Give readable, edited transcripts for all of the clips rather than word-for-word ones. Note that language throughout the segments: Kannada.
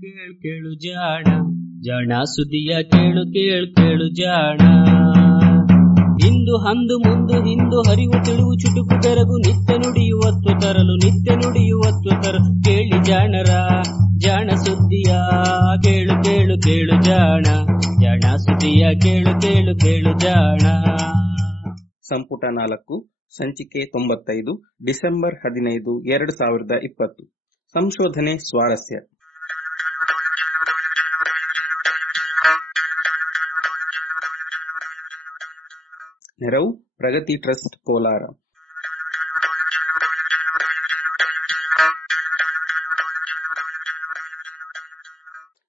ಕೇಳು ಕೇಳು ಜಾಣ ಜಾಣ ಸುದ್ದಿಯ ಕೇಳು ಕೇಳು ಕೇಳು ಜಾಣ. ಇಂದು ಅಂದು ಮುಂದು ಹಿಂದು ಹರಿವು ತಿಳಿವು ಚುಟುಕು ಬೆರಗು ನಿತ್ಯ ನುಡಿಯುವತ್ತು ತರಲು ನಿತ್ಯ ನುಡಿಯುವತ್ತು ತರಲು ಕೇಳಿ ಜಾಣರ ಜಾಣ ಸುದ್ದಿಯ ಕೇಳು ಕೇಳು ಕೇಳು ಜಾಣ ಜಾಣ ಸುದ್ದಿಯ ಕೇಳು ಕೇಳು ಕೇಳು ಜಾಣ. ಸಂಪುಟ 4 ಸಂಚಿಕೆ 95 ಡಿಸೆಂಬರ್ 15, 2020. ಸಂಶೋಧನೆ ಸ್ವಾರಸ್ಯ. ನೆರವು ಪ್ರಗತಿ ಟ್ರಸ್ಟ್ ಕೋಲಾರ.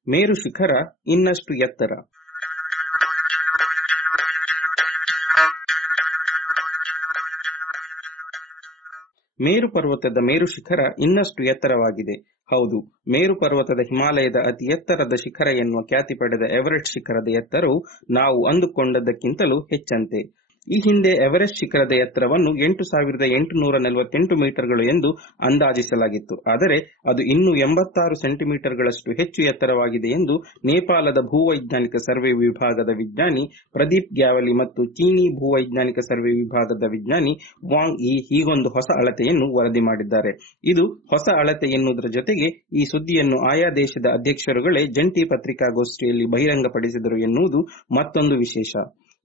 ಮೇರು ಶಿಖರ ಇನ್ನಷ್ಟು ಎತ್ತರ. ಮೇರು ಪರ್ವತದ ಮೇರು ಶಿಖರ ಇನ್ನಷ್ಟು ಎತ್ತರವಾಗಿದೆ. ಹೌದು, ಮೇರು ಪರ್ವತದ ಹಿಮಾಲಯದ ಅತಿ ಎತ್ತರದ ಶಿಖರ ಎನ್ನುವ ಖ್ಯಾತಿ ಪಡೆದ ಎವರೆಸ್ಟ್ ಶಿಖರದ ಎತ್ತರವು ನಾವು ಅಂದುಕೊಂಡದ್ದಕ್ಕಿಂತಲೂ ಹೆಚ್ಚಂತೆ. ಈ ಹಿಂದೆ ಎವರೆಸ್ಟ್ ಶಿಖರದ ಎತ್ತರವನ್ನು 8,848 ಮೀಟರ್ಗಳು ಎಂದು ಅಂದಾಜಿಸಲಾಗಿತ್ತು. ಆದರೆ ಅದು ಇನ್ನೂ 86 ಸೆಂಟಿಮೀಟರ್ಗಳಷ್ಟು ಹೆಚ್ಚು ಎತ್ತರವಾಗಿದೆ ಎಂದು ನೇಪಾಳದ ಭೂವೈಜ್ಞಾನಿಕ ಸರ್ವೆ ವಿಭಾಗದ ವಿಜ್ಞಾನಿ ಪ್ರದೀಪ್ ಗ್ಯಾವಲಿ ಮತ್ತು ಚೀನಿ ಭೂವೈಜ್ಞಾನಿಕ ಸರ್ವೆ ವಿಭಾಗದ ವಿಜ್ಞಾನಿ ವಾಂಗ್ ಯಿ ಹೀಗೊಂದು ಹೊಸ ಅಳತೆಯನ್ನು ವರದಿ ಮಾಡಿದ್ದಾರೆ. ಇದು ಹೊಸ ಅಳತೆ ಎನ್ನುವುದರ ಜೊತೆಗೆ ಈ ಸುದ್ದಿಯನ್ನು ಆಯಾ ದೇಶದ ಅಧ್ಯಕ್ಷರುಗಳೇ ಜಂಟಿ ಪತ್ರಿಕಾಗೋಷ್ಠಿಯಲ್ಲಿ ಬಹಿರಂಗಪಡಿಸಿದರು ಎನ್ನುವುದು ಮತ್ತೊಂದು ವಿಶೇಷ.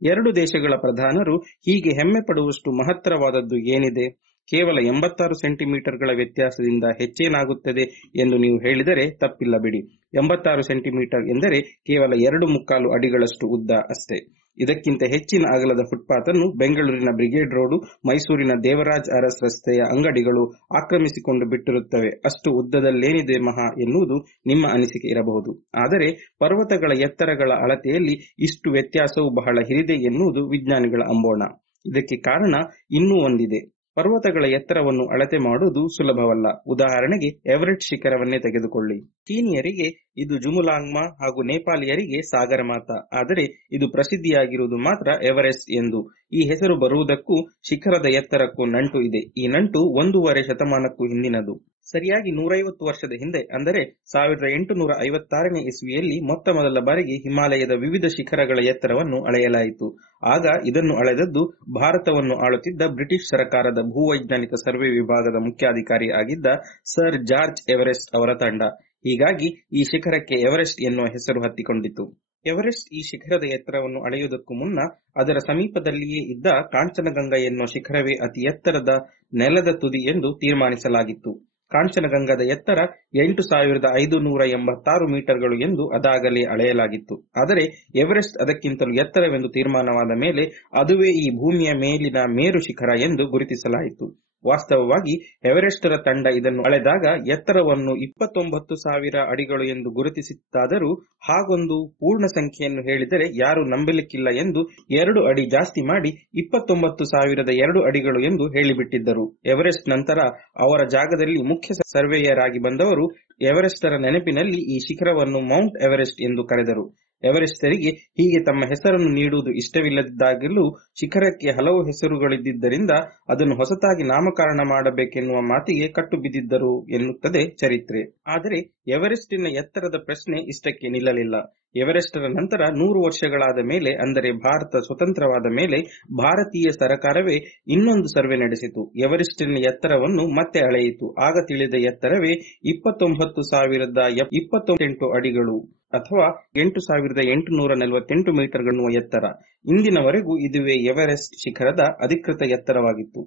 ಎರಡು ದೇಶಗಳ ಪ್ರಧಾನರು ಹೀಗೆ ಹೆಮ್ಮೆ ಪಡುವಷ್ಟು ಮಹತ್ತರವಾದದ್ದು ಏನಿದೆ? ಕೇವಲ 86 ಸೆಂಟಿಮೀಟರ್ಗಳ ವ್ಯತ್ಯಾಸದಿಂದ ಹೆಚ್ಚೇನಾಗುತ್ತದೆ ಎಂದು ನೀವು ಹೇಳಿದರೆ ತಪ್ಪಿಲ್ಲ ಬಿಡಿ. 86 ಸೆಂಟಿಮೀಟರ್ ಎಂದರೆ ಕೇವಲ 2.25 ಅಡಿಗಳಷ್ಟು ಉದ್ದ ಅಷ್ಟೇ. ಇದಕ್ಕಿಂತ ಹೆಚ್ಚಿನ ಅಗಲದ ಫುಟ್ಪಾತ್ ಅನ್ನು ಬೆಂಗಳೂರಿನ ಬ್ರಿಗೇಡ್ ರೋಡು, ಮೈಸೂರಿನ ದೇವರಾಜ್ ಅರಸ್ ರಸ್ತೆಯ ಅಂಗಡಿಗಳು ಆಕ್ರಮಿಸಿಕೊಂಡು ಬಿಟ್ಟಿರುತ್ತವೆ. ಅಷ್ಟು ಉದ್ದದಲ್ಲೇನಿದೆ ಮಹಾ ಎನ್ನುವುದು ನಿಮ್ಮ ಅನಿಸಿಕೆ ಇರಬಹುದು. ಆದರೆ ಪರ್ವತಗಳ ಎತ್ತರಗಳ ಅಳತೆಯಲ್ಲಿ ಇಷ್ಟು ವ್ಯತ್ಯಾಸವು ಬಹಳ ಹಿರಿದೆ ಎನ್ನುವುದು ವಿಜ್ಞಾನಿಗಳ ಅಂಬೋಣ. ಇದಕ್ಕೆ ಕಾರಣ ಇನ್ನೂ ಒಂದಿದೆ. ಪರ್ವತಗಳ ಎತ್ತರವನ್ನು ಅಳತೆ ಮಾಡುವುದು ಸುಲಭವಲ್ಲ. ಉದಾಹರಣೆಗೆ ಎವರೆಸ್ಟ್ ಶಿಖರವನ್ನೇ ತೆಗೆದುಕೊಳ್ಳಿ. ಚೀನಿಯರಿಗೆ ಇದು ಜುಮುಲಾಂಗ್ಮಾ ಹಾಗೂ ನೇಪಾಳಿಯರಿಗೆ ಸಾಗರಮಾತ. ಆದರೆ ಇದು ಪ್ರಸಿದ್ಧಿಯಾಗಿರುವುದು ಮಾತ್ರ ಎವರೆಸ್ಟ್ ಎಂದು. ಈ ಹೆಸರು ಬರುವುದಕ್ಕೂ ಶಿಖರದ ಎತ್ತರಕ್ಕೂ ನಂಟು ಇದೆ. ಈ ನಂಟು 1.5 ಶತಮಾನಕ್ಕೂ ಹಿಂದಿನದು. ಸರಿಯಾಗಿ 150 ವರ್ಷದ ಹಿಂದೆ, ಅಂದರೆ 1856ನೇ ಇಸ್ವಿಯಲ್ಲಿ ಮೊತ್ತ ಮೊದಲ ಬಾರಿಗೆ ಹಿಮಾಲಯದ ವಿವಿಧ ಶಿಖರಗಳ ಎತ್ತರವನ್ನು ಅಳೆಯಲಾಯಿತು. ಆಗ ಇದನ್ನು ಅಳೆದದ್ದು ಭಾರತವನ್ನು ಆಳುತ್ತಿದ್ದ ಬ್ರಿಟಿಷ್ ಸರಕಾರದ ಭೂವೈಜ್ಞಾನಿಕ ಸರ್ವೆ ವಿಭಾಗದ ಮುಖ್ಯಾಧಿಕಾರಿ ಆಗಿದ್ದ ಸರ್ ಜಾರ್ಜ್ ಎವರೆಸ್ಟ್ ಅವರ ತಂಡ. ಹೀಗಾಗಿ ಈ ಶಿಖರಕ್ಕೆ ಎವರೆಸ್ಟ್ ಎನ್ನುವ ಹೆಸರು ಹತ್ತಿಕೊಂಡಿತು. ಎವರೆಸ್ಟ್ ಈ ಶಿಖರದ ಎತ್ತರವನ್ನು ಅಳೆಯುವುದಕ್ಕೂ ಮುನ್ನ ಅದರ ಸಮೀಪದಲ್ಲಿಯೇ ಇದ್ದ ಕಾಂಚನಗಂಗಾ ಎನ್ನುವ ಶಿಖರವೇ ಅತಿ ಎತ್ತರದ ನೆಲದ ತುದಿ ಎಂದು ತೀರ್ಮಾನಿಸಲಾಗಿತ್ತು. ಕಾಂಚನಗಂಗಾದ ಎತ್ತರ 8,586 ಮೀಟರ್ಗಳು ಎಂದು ಅದಾಗಲೇ ಅಳೆಯಲಾಗಿತ್ತು. ಆದರೆ ಎವರೆಸ್ಟ್ ಅದಕ್ಕಿಂತಲೂ ಎತ್ತರವೆಂದು ತೀರ್ಮಾನವಾದ ಮೇಲೆ ಅದುವೇ ಈ ಭೂಮಿಯ ಮೇಲಿನ ಮೇರು ಶಿಖರ ಎಂದು ಗುರುತಿಸಲಾಯಿತು. ವಾಸ್ತವವಾಗಿ ಎವರೆಸ್ಟರ ತಂಡ ಇದನ್ನು ಅಳೆದಾಗ ಎತ್ತರವನ್ನು 29,000 ಅಡಿಗಳು ಎಂದು ಗುರುತಿಸಿತ್ತಾದರೂ ಹಾಗೊಂದು ಪೂರ್ಣ ಸಂಖ್ಯೆಯನ್ನು ಹೇಳಿದರೆ ಯಾರೂ ನಂಬಲಿಕ್ಕಿಲ್ಲ ಎಂದು 2 ಅಡಿ ಜಾಸ್ತಿ ಮಾಡಿ 29,002 ಅಡಿಗಳು ಎಂದು ಹೇಳಿಬಿಟ್ಟಿದ್ದರು. ಎವರೆಸ್ಟ್ ನಂತರ ಅವರ ಜಾಗದಲ್ಲಿ ಮುಖ್ಯ ಸರ್ವೇಯರ್ ಆಗಿ ಬಂದವರು ಎವರೆಸ್ಟರ ನೆನಪಿನಲ್ಲಿ ಈ ಶಿಖರವನ್ನು ಮೌಂಟ್ ಎವರೆಸ್ಟ್ ಎಂದು ಕರೆದರು. ಎವರೆಸ್ಟರಿಗೆ ಹೀಗೆ ತಮ್ಮ ಹೆಸರನ್ನು ನೀಡುವುದು ಇಷ್ಟವಿಲ್ಲದಿದ್ದಾಗಲೂ ಶಿಖರಕ್ಕೆ ಹಲವು ಹೆಸರುಗಳಿದ್ದರಿಂದ ಅದನ್ನು ಹೊಸತಾಗಿ ನಾಮಕರಣ ಮಾಡಬೇಕೆನ್ನುವ ಮಾತಿಗೆ ಕಟ್ಟು ಬಿದ್ದಿದ್ದರು ಎನ್ನುತ್ತದೆ ಚರಿತ್ರೆ. ಆದರೆ ಎವರೆಸ್ಟಿನ ಎತ್ತರದ ಪ್ರಶ್ನೆ ಇಷ್ಟಕ್ಕೆ ನಿಲ್ಲಲಿಲ್ಲ. ಎವರೆಸ್ಟರ ನಂತರ 100 ವರ್ಷಗಳಾದ ಮೇಲೆ, ಅಂದರೆ ಭಾರತ ಸ್ವತಂತ್ರವಾದ ಮೇಲೆ, ಭಾರತೀಯ ಸರಕಾರವೇ ಇನ್ನೊಂದು ಸರ್ವೆ ನಡೆಸಿತು. ಎವರೆಸ್ಟಿನ ಎತ್ತರವನ್ನು ಮತ್ತೆ ಅಳೆಯಿತು. ಆಗ ತಿಳಿದ ಎತ್ತರವೇ 29,028 ಅಡಿಗಳು ಅಥವಾ 8,848 ಮೀಟರ್ಗಳು ಎತ್ತರ. ಇಂದಿನವರೆಗೂ ಇದುವೇ ಎವರೆಸ್ಟ್ ಶಿಖರದ ಅಧಿಕೃತ ಎತ್ತರವಾಗಿತ್ತು.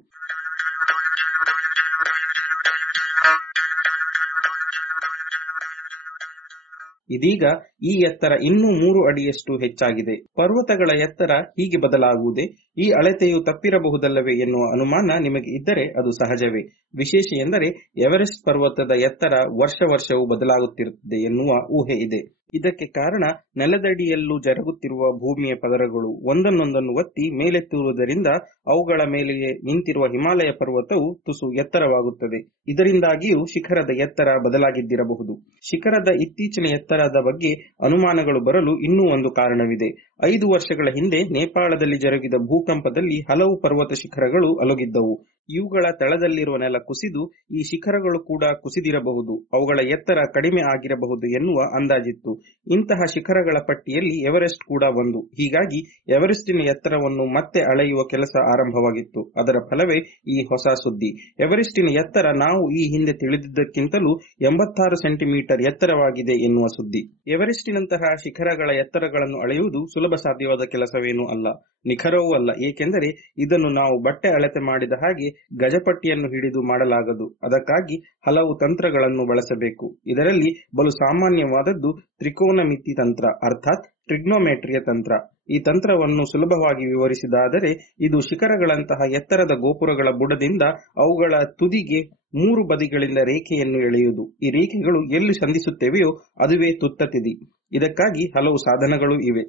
ಇದೀಗ ಈ ಎತ್ತರ ಇನ್ನೂ 3 ಅಡಿಯಷ್ಟು ಹೆಚ್ಚಾಗಿದೆ. ಪರ್ವತಗಳ ಎತ್ತರ ಹೀಗೆ ಬದಲಾಗುವುದೇ? ಈ ಅಳತೆಯು ತಪ್ಪಿರಬಹುದಲ್ಲವೇ ಎನ್ನುವ ಅನುಮಾನ ನಿಮಗೆ ಇದ್ದರೆ ಅದು ಸಹಜವೇ. ವಿಶೇಷ ಎಂದರೆ ಎವರೆಸ್ಟ್ ಪರ್ವತದ ಎತ್ತರ ವರ್ಷವೂ ಬದಲಾಗುತ್ತಿರುತ್ತದೆ ಎನ್ನುವ ಊಹೆ ಇದೆ. ಇದಕ್ಕೆ ಕಾರಣ ನೆಲದಡಿಯಲ್ಲೂ ಜರುಗುತ್ತಿರುವ ಭೂಮಿಯ ಪದರಗಳು ಒಂದನ್ನೊಂದನ್ನು ಒತ್ತಿ ಮೇಲೆತ್ತುವುದರಿಂದ ಅವುಗಳ ಮೇಲೆ ನಿಂತಿರುವ ಹಿಮಾಲಯ ಪರ್ವತವು ತುಸು ಎತ್ತರವಾಗುತ್ತದೆ. ಇದರಿಂದಾಗಿಯೂ ಶಿಖರದ ಎತ್ತರ ಬದಲಾಗಿದ್ದಿರಬಹುದು. ಶಿಖರದ ಇತ್ತೀಚಿನ ಎತ್ತರದ ಬಗ್ಗೆ ಅನುಮಾನಗಳು ಬರಲು ಇನ್ನೂ ಒಂದು ಕಾರಣವಿದೆ. 5 ವರ್ಷಗಳ ಹಿಂದೆ ನೇಪಾಳದಲ್ಲಿ ಜರುಗಿದ ಭೂಕಂಪದಲ್ಲಿ ಹಲವು ಪರ್ವತ ಶಿಖರಗಳು ಅಲುಗಿದ್ದವು. ಇವುಗಳ ತಳದಲ್ಲಿರುವ ನೆಲ ಕುಸಿದು ಈ ಶಿಖರಗಳು ಕೂಡ ಕುಸಿದಿರಬಹುದು, ಅವುಗಳ ಎತ್ತರ ಕಡಿಮೆ ಆಗಿರಬಹುದು ಎನ್ನುವ ಅಂದಾಜಿತ್ತು. ಇಂತಹ ಶಿಖರಗಳ ಪಟ್ಟಿಯಲ್ಲಿ ಎವರೆಸ್ಟ್ ಕೂಡ ಒಂದು. ಹೀಗಾಗಿ ಎವರೆಸ್ಟಿನ ಎತ್ತರವನ್ನು ಮತ್ತೆ ಅಳೆಯುವ ಕೆಲಸ ಆರಂಭವಾಗಿತ್ತು. ಅದರ ಫಲವೇ ಈ ಹೊಸ ಸುದ್ದಿ. ಎವರೆಸ್ಟಿನ ಎತ್ತರ ನಾವು ಈ ಹಿಂದೆ ತಿಳಿದಿದ್ದಕ್ಕಿಂತಲೂ 86 ಸೆಂಟಿಮೀಟರ್ ಎತ್ತರವಾಗಿದೆ ಎನ್ನುವ ಸುದ್ದಿ. ಎವರೆಸ್ಟಿನಂತಹ ಶಿಖರಗಳ ಎತ್ತರಗಳನ್ನು ಅಳೆಯುವುದು ಸುಲಭ ಸಾಧ್ಯವಾದ ಕೆಲಸವೇನೂ ಅಲ್ಲ, ನಿಖರವೂ ಅಲ್ಲ. ಏಕೆಂದರೆ ಇದನ್ನು ನಾವು ಬಟ್ಟೆ ಅಳತೆ ಮಾಡಿದ ಹಾಗೆ ಗಜಪಟ್ಟಿಯನ್ನು ಹಿಡಿದು ಮಾಡಲಾಗದು. ಅದಕ್ಕಾಗಿ ಹಲವು ತಂತ್ರಗಳನ್ನು ಬಳಸಬೇಕು. ಇದರಲ್ಲಿ ಬಲು ಸಾಮಾನ್ಯವಾದದ್ದು ತ್ರಿಕೋನಮಿತಿ ತಂತ್ರ, ಅರ್ಥಾತ್ ಟ್ರಿಗ್ನೋಮೆಟ್ರಿಯ ತಂತ್ರ. ಈ ತಂತ್ರವನ್ನು ಸುಲಭವಾಗಿ ವಿವರಿಸಿದಾದರೆ ಇದು ಶಿಖರಗಳಂತಹ ಎತ್ತರದ ಗೋಪುರಗಳ ಬುಡದಿಂದ ಅವುಗಳ ತುದಿಗೆ 3 ಬದಿಗಳಿಂದ ರೇಖೆಯನ್ನು ಎಳೆಯುವುದು. ಈ ರೇಖೆಗಳು ಎಲ್ಲಿ ಸಂಧಿಸುತ್ತವೆಯೋ ಅದುವೇ ತುತ್ತತುದಿ. ಇದಕ್ಕಾಗಿ ಹಲವು ಸಾಧನಗಳು ಇವೆ.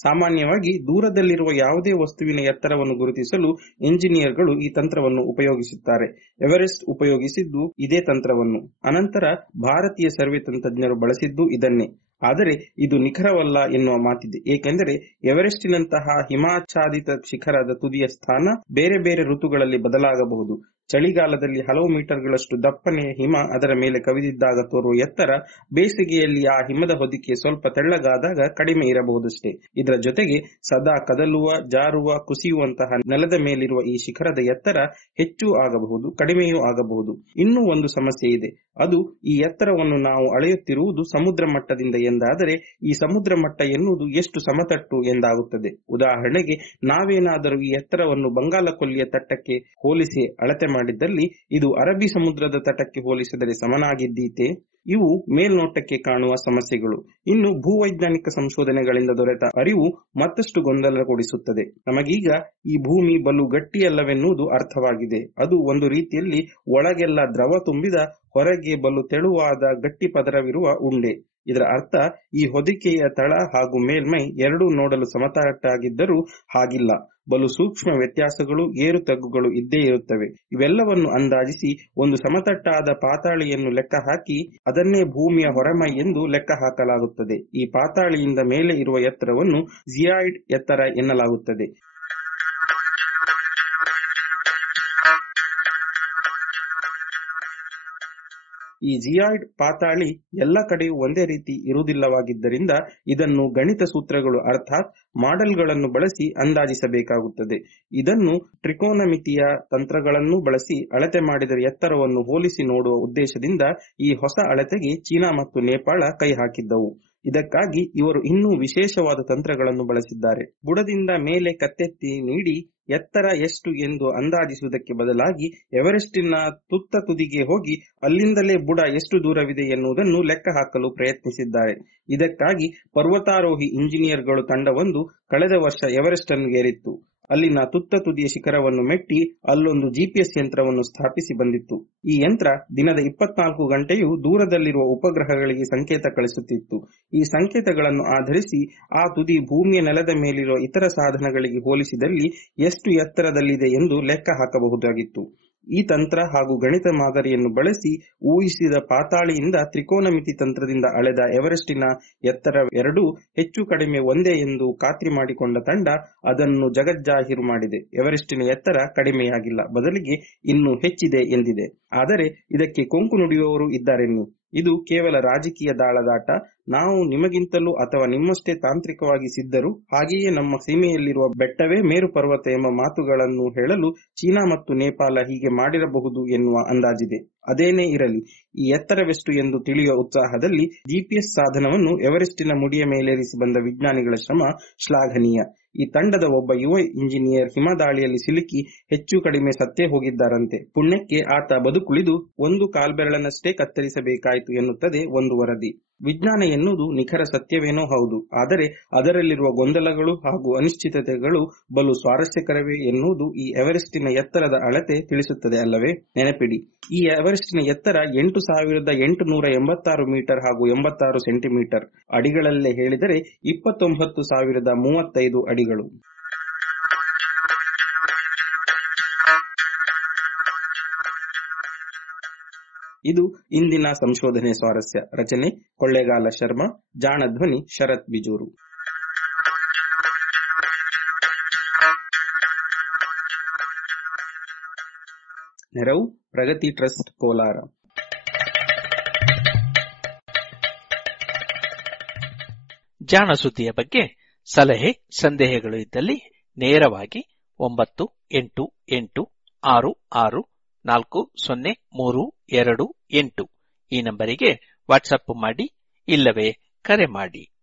ಸಾಮಾನ್ಯವಾಗಿ ದೂರದಲ್ಲಿರುವ ಯಾವುದೇ ವಸ್ತುವಿನ ಎತ್ತರವನ್ನು ಗುರುತಿಸಲು ಇಂಜಿನಿಯರ್ಗಳು ಈ ತಂತ್ರವನ್ನು ಉಪಯೋಗಿಸುತ್ತಾರೆ. ಎವರೆಸ್ಟ್ ಉಪಯೋಗಿಸಿದ್ದು ಇದೇ ತಂತ್ರವನ್ನು. ಅನಂತರ ಭಾರತೀಯ ಸರ್ವೆ ತಂತ್ರಜ್ಞರು ಬಳಸಿದ್ದು ಇದನ್ನೇ. ಆದರೆ ಇದು ನಿಖರವಲ್ಲ ಎನ್ನುವ ಮಾತಿದೆ. ಏಕೆಂದರೆ ಎವರೆಸ್ಟಿನಂತಹ ಹಿಮಾಚ್ಛಾದಿತ ಶಿಖರದ ತುದಿಯ ಸ್ಥಾನ ಬೇರೆ ಬೇರೆ ಋತುಗಳಲ್ಲಿ ಬದಲಾಗಬಹುದು. ಚಳಿಗಾಲದಲ್ಲಿ ಹಲವು ಮೀಟರ್ಗಳಷ್ಟು ದಪ್ಪನೆಯ ಹಿಮ ಅದರ ಮೇಲೆ ಕವಿದಿದ್ದಾಗ ತೋರುವ ಎತ್ತರ ಬೇಸಿಗೆಯಲ್ಲಿ ಆ ಹಿಮದ ಹೊದಿಕೆ ಸ್ವಲ್ಪ ತೆಳ್ಳಗಾದಾಗ ಕಡಿಮೆ ಇರಬಹುದಷ್ಟೇ. ಇದರ ಜೊತೆಗೆ ಸದಾ ಕದಲುವ, ಜಾರುವ, ಕುಸಿಯುವಂತಹ ನೆಲದ ಮೇಲಿರುವ ಈ ಶಿಖರದ ಎತ್ತರ ಹೆಚ್ಚು ಆಗಬಹುದು, ಕಡಿಮೆಯೂ ಆಗಬಹುದು. ಇನ್ನೂ ಒಂದು ಸಮಸ್ಯೆ ಇದೆ. ಅದು ಈ ಎತ್ತರವನ್ನು ನಾವು ಅಳೆಯುತ್ತಿರುವುದು ಸಮುದ್ರ ಮಟ್ಟದಿಂದ ಎಂದಾದರೆ ಈ ಸಮುದ್ರ ಮಟ್ಟ ಎನ್ನುವುದು ಎಷ್ಟು ಸಮತಟ್ಟು ಎಂದಾಗುತ್ತದೆ. ಉದಾಹರಣೆಗೆ ನಾವೇನಾದರೂ ಈ ಎತ್ತರವನ್ನು ಬಂಗಾಳ ಕೊಲ್ಲಿಯ ತಟ್ಟಕ್ಕೆ ಹೋಲಿಸಿ ಅಳತೆ ಮಾಡಿದ್ದಲ್ಲಿ ಇದು ಅರಬ್ಬಿ ಸಮುದ್ರದ ತಟಕ್ಕೆ ಹೋಲಿಸಿದರೆ ಸಮನಾಗಿದ್ದೀತೆ? ಇವು ಮೇಲ್ನೋಟಕ್ಕೆ ಕಾಣುವ ಸಮಸ್ಯೆಗಳು. ಇನ್ನು ಭೂವೈಜ್ಞಾನಿಕ ಸಂಶೋಧನೆಗಳಿಂದ ದೊರೆತ ಅರಿವು ಮತ್ತಷ್ಟು ಗೊಂದಲಗೊಳಿಸುತ್ತದೆ. ನಮಗೀಗ ಈ ಭೂಮಿ ಬಲು ಗಟ್ಟಿಯಲ್ಲವೆನ್ನುವುದು ಅರ್ಥವಾಗಿದೆ. ಅದು ಒಂದು ರೀತಿಯಲ್ಲಿ ಒಳಗೆಲ್ಲ ದ್ರವ ತುಂಬಿದ, ಹೊರಗೆ ಬಲು ತೆಳುವಾದ ಗಟ್ಟಿ ಪದರವಿರುವ ಉಂಡೆ. ಇದರ ಅರ್ಥ ಈ ಹೊದಿಕೆಯ ತಳ ಹಾಗೂ ಮೇಲ್ಮೈ ಎರಡೂ ನೋಡಲು ಸಮತಟ್ಟಾಗಿದ್ದರೂ ಹಾಗಿಲ್ಲ. ಬಲು ಸೂಕ್ಷ್ಮ ವ್ಯತ್ಯಾಸಗಳು, ಏರು ತಗ್ಗುಗಳು ಇದ್ದೇ ಇರುತ್ತವೆ. ಇವೆಲ್ಲವನ್ನು ಅಂದಾಜಿಸಿ ಒಂದು ಸಮತಟ್ಟಾದ ಪಾತಾಳಿಯನ್ನು ಲೆಕ್ಕ ಹಾಕಿ ಅದನ್ನೇ ಭೂಮಿಯ ಹೊರಮೈ ಎಂದು ಲೆಕ್ಕ ಹಾಕಲಾಗುತ್ತದೆ. ಈ ಪಾತಾಳಿಯಿಂದ ಮೇಲೆ ಇರುವ ಎತ್ತರವನ್ನು ಜಿಯಾಯ್ಡ್ ಎತ್ತರ ಎನ್ನಲಾಗುತ್ತದೆ. ಈ ಜಿಯಾಯ್ಡ್ ಪಾತಾಳಿ ಎಲ್ಲ ಕಡೆಯೂ ಒಂದೇ ರೀತಿ ಇರುವುದಿಲ್ಲವಾಗಿದ್ದರಿಂದ ಇದನ್ನು ಗಣಿತ ಸೂತ್ರಗಳು ಅರ್ಥಾತ್ ಮಾಡೆಲ್ಗಳನ್ನು ಬಳಸಿ ಅಂದಾಜಿಸಬೇಕಾಗುತ್ತದೆ. ಇದನ್ನು ತ್ರಿಕೋನಮಿತಿಯ ತಂತ್ರಗಳನ್ನು ಬಳಸಿ ಅಳತೆ ಮಾಡಿದ ಎತ್ತರವನ್ನು ಹೋಲಿಸಿ ನೋಡುವ ಉದ್ದೇಶದಿಂದ ಈ ಹೊಸ ಅಳತೆಗೆ ಚೀನಾ ಮತ್ತು ನೇಪಾಳ ಕೈ ಹಾಕಿದ್ದವು. ಇದಕ್ಕಾಗಿ ಇವರು ಇನ್ನೂ ವಿಶೇಷವಾದ ತಂತ್ರಗಳನ್ನು ಬಳಸಿದ್ದಾರೆ. ಬುಡದಿಂದ ಮೇಲೆ ಕತ್ತೆತ್ತಿ ನೀಡಿ ಎತ್ತರ ಎಷ್ಟು ಎಂದು ಅಂದಾಜಿಸುವುದಕ್ಕೆ ಬದಲಾಗಿ ಎವರೆಸ್ಟಿನ ತುತ್ತ ತುದಿಗೆ ಹೋಗಿ ಅಲ್ಲಿಂದಲೇ ಬುಡ ಎಷ್ಟು ದೂರವಿದೆ ಎನ್ನುವುದನ್ನು ಲೆಕ್ಕ ಹಾಕಲು ಪ್ರಯತ್ನಿಸಿದ್ದಾರೆ. ಇದಕ್ಕಾಗಿ ಪರ್ವತಾರೋಹಿ ಇಂಜಿನಿಯರ್ಗಳು ತಂಡವೊಂದು ಕಳೆದ ವರ್ಷ ಎವರೆಸ್ಟ್ ಅನ್ನು ಏರಿತ್ತು. ಅಲ್ಲಿನ ತುತ್ತ ತುದಿಯ ಶಿಖರವನ್ನು ಮೆಟ್ಟಿ ಅಲ್ಲೊಂದು GPS ಯಂತ್ರವನ್ನು ಸ್ಥಾಪಿಸಿ ಬಂದಿತ್ತು. ಈ ಯಂತ್ರ ದಿನದ 24 ಗಂಟೆಯೂ ದೂರದಲ್ಲಿರುವ ಉಪಗ್ರಹಗಳಿಗೆ ಸಂಕೇತ ಕಳಿಸುತ್ತಿತ್ತು. ಈ ಸಂಕೇತಗಳನ್ನು ಆಧರಿಸಿ ಆ ತುದಿ ಭೂಮಿಯ ನೆಲದ ಮೇಲಿರುವ ಇತರ ಸಾಧನಗಳಿಗೆ ಹೋಲಿಸಿದಲ್ಲಿ ಎಷ್ಟು ಎತ್ತರದಲ್ಲಿದೆ ಎಂದು ಲೆಕ್ಕ ಹಾಕಬಹುದಾಗಿತ್ತು. ಈ ತಂತ್ರ ಹಾಗೂ ಗಣಿತ ಮಾದರಿಯನ್ನು ಬಳಸಿ ಊಹಿಸಿದ ಪಾತಾಳಿಯಿಂದ ತ್ರಿಕೋನಮಿತಿ ತಂತ್ರದಿಂದ ಅಳೆದ ಎವರೆಸ್ಟಿನ ಎತ್ತರ ಎರಡೂ ಹೆಚ್ಚು ಕಡಿಮೆ ಒಂದೇ ಎಂದು ಖಾತ್ರಿ ಮಾಡಿಕೊಂಡ ತಂಡ ಅದನ್ನು ಜಗಜ್ಜಾಹೀರು ಮಾಡಿದೆ. ಎವರೆಸ್ಟಿನ ಎತ್ತರ ಕಡಿಮೆಯಾಗಿಲ್ಲ, ಬದಲಿಗೆ ಇನ್ನೂ ಹೆಚ್ಚಿದೆ ಎಂದಿದೆ. ಆದರೆ ಇದಕ್ಕೆ ಕೊಂಕು ನುಡಿಯುವವರು ಇದ್ದಾರೆನ್ನಿ. ಇದು ಕೇವಲ ರಾಜಕೀಯ ದಾಳದಾಟ. ನಾವು ನಿಮಗಿಂತಲೂ ಅಥವಾ ನಿಮ್ಮಷ್ಟೇ ತಾಂತ್ರಿಕವಾಗಿ ಸಿದ್ಧರು, ಹಾಗೆಯೇ ನಮ್ಮ ಸೀಮೆಯಲ್ಲಿರುವ ಬೆಟ್ಟವೇ ಮೇರು ಪರ್ವತ ಎಂಬ ಮಾತುಗಳನ್ನು ಹೇಳಲು ಚೀನಾ ಮತ್ತು ನೇಪಾಳ ಹೀಗೆ ಮಾಡಿರಬಹುದು ಎನ್ನುವ ಅಂದಾಜಿದೆ. ಅದೇನೇ ಇರಲಿ, ಈ ಎತ್ತರವೆಷ್ಟು ಎಂದು ತಿಳಿಯುವ ಉತ್ಸಾಹದಲ್ಲಿ GPS ಸಾಧನವನ್ನು ಎವರೆಸ್ಟಿನ ಮುಡಿಯ ಮೇಲೇರಿಸಿ ಬಂದ ವಿಜ್ಞಾನಿಗಳ ಶ್ರಮ ಶ್ಲಾಘನೀಯ. ಈ ತಂಡದ ಒಬ್ಬ ಯುವ ಇಂಜಿನಿಯರ್ ಹಿಮದಾಳಿಯಲ್ಲಿ ಸಿಲುಕಿ ಹೆಚ್ಚು ಕಡಿಮೆ ಸತ್ತೇ ಹೋಗಿದ್ದಾರಂತೆ. ಪುಣ್ಯಕ್ಕೆ ಆತ ಬದುಕುಳಿದು ಒಂದು ಕಾಲ್ಬೆರಳನ್ನಷ್ಟೇ ಕತ್ತರಿಸಬೇಕಾಯಿತು ಎನ್ನುತ್ತದೆ ಒಂದು ವರದಿ. ವಿಜ್ಞಾನ ಎನ್ನುವುದು ನಿಖರ ಸತ್ಯವೇನೋ ಹೌದು, ಆದರೆ ಅದರಲ್ಲಿರುವ ಗೊಂದಲಗಳು ಹಾಗೂ ಅನಿಶ್ಚಿತತೆಗಳು ಬಲು ಸ್ವಾರಸ್ಯಕರವೇ ಎನ್ನುವುದು ಈ ಎವರೆಸ್ಟಿನ ಎತ್ತರದ ಅಳತೆ ತಿಳಿಸುತ್ತದೆ ಅಲ್ಲವೇ? ನೆನಪಿಡಿ, ಈ ಎವರೆಸ್ಟಿನ ಎತ್ತರ 8,886 ಮೀಟರ್ ಹಾಗೂ 86 ಸೆಂಟಿಮೀಟರ್. ಅಡಿಗಳಲ್ಲೇ ಹೇಳಿದರೆ 29,035 ಅಡಿಗಳು. ಇದು ಇಂದಿನ ಸಂಶೋಧನೆ ಸ್ವಾರಸ್ಯ. ರಚನೆ ಕೊಳ್ಳೇಗಾಲ ಶರ್ಮಾ, ಜಾಣ ಧ್ವನಿ ಶರತ್ ಬಿಜೂರು. ನೆರವು ಪ್ರಗತಿ ಟ್ರಸ್ಟ್ ಕೋಲಾರ. ಜಾಣ ಸುದ್ದಿಯ ಬಗ್ಗೆ ಸಲಹೆ ಸಂದೇಹಗಳು ಇದ್ದಲ್ಲಿ ನೇರವಾಗಿ 9886640328 ಈ ನಂಬರಿಗೆ ವಾಟ್ಸಪ್ ಮಾಡಿ ಇಲ್ಲವೇ ಕರೆ ಮಾಡಿ.